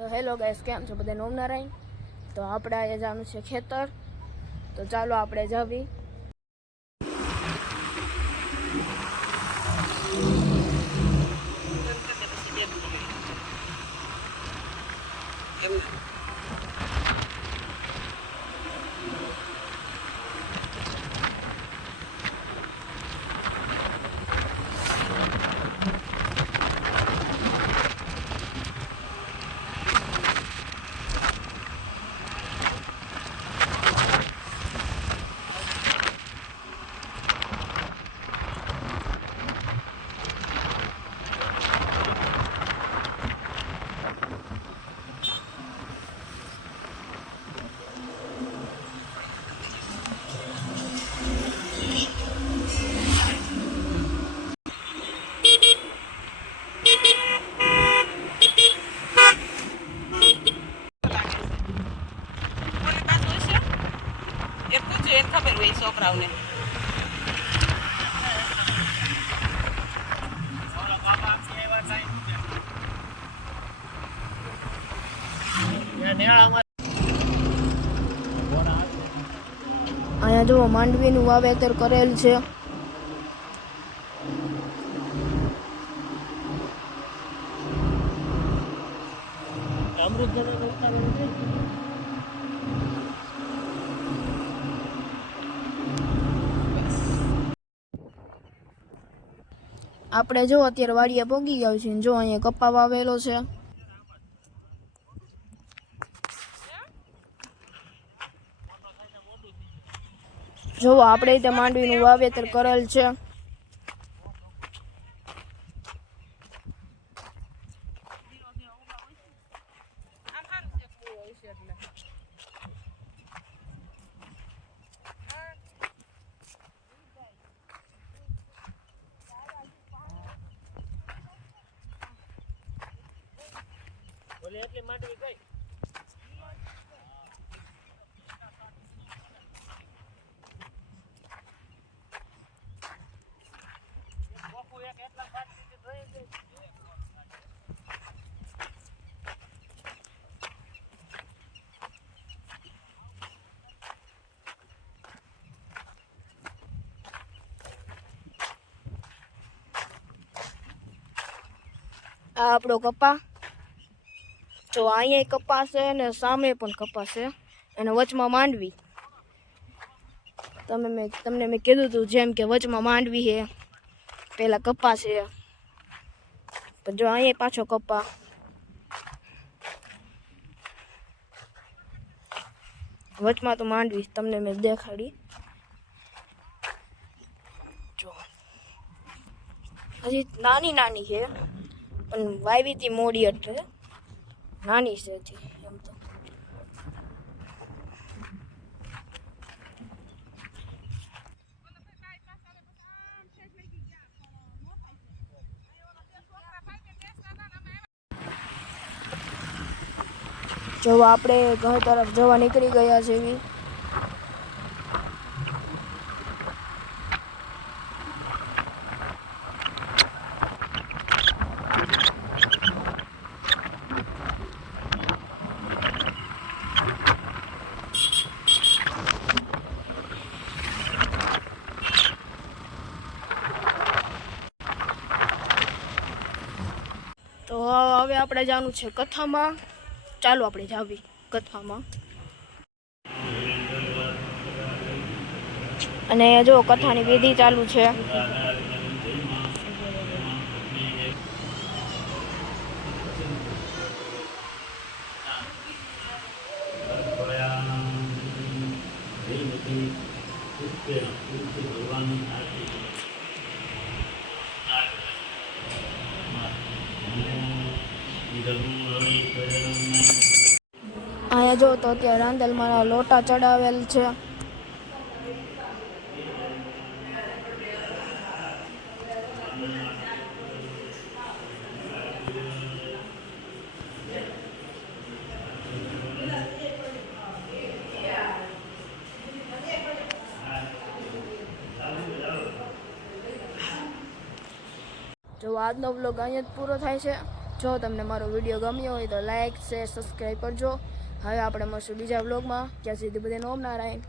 તો hello guys, કેમ છો બધા? ઓમ નારાયણ. તો આપણે આજે જવાનું છે ખેતર, તો ચાલો આપણે જાવી. ખબર હોય છોકરાઓને. અહીંયા જો માંડવીનું વાવેતર કરેલ છે. આપણે જો અત્યારે વાડીએ પોગી ગયા છે. જો અહીંયા કપા વાવેલો છે. જો આપણે તે માંડવીનું વાવેતર કરેલ છે. એટલી માંડવી ગઈ. આ આપણો કપા. જો અહીંયા કપા છે ને સામે પણ કપા છે અને વચમાં માંડવી. તમને મેં કીધું હતું જેમ કે વચમાં માંડવી છે, પેલા કપા છે. પણ જો અહીંયા પાછો કપા. વચમાં તો માંડવી તમને મેં દેખાડી. જો હજી નાની નાની છે, પણ વાવીતી મોડી એટલે નાની છે હજી એમ તો. જો આપણે ઘર તરફ જવા નીકળી ગયા છે. તો હવે આપણે જવાનું છે કથામાં. ચાલો આપણે જાવી કથામાં. અને જો કથાની વિધિ ચાલુ છે. અહીંયા જો તો અત્યારે રાંદલમાં લોટા ચડાવેલ છે. જો આજનો બ્લોગ અહીંયા જ પૂરો થાય છે. જો તમને મારો વિડીયો ગમ્યો હોય તો લાઈક શેર સબસ્ક્રાઈબ કરજો. હવે આપણે મળશું બીજા વ્લોગમાં. ત્યાં સુધી બધાને ઓમ નારાયણ.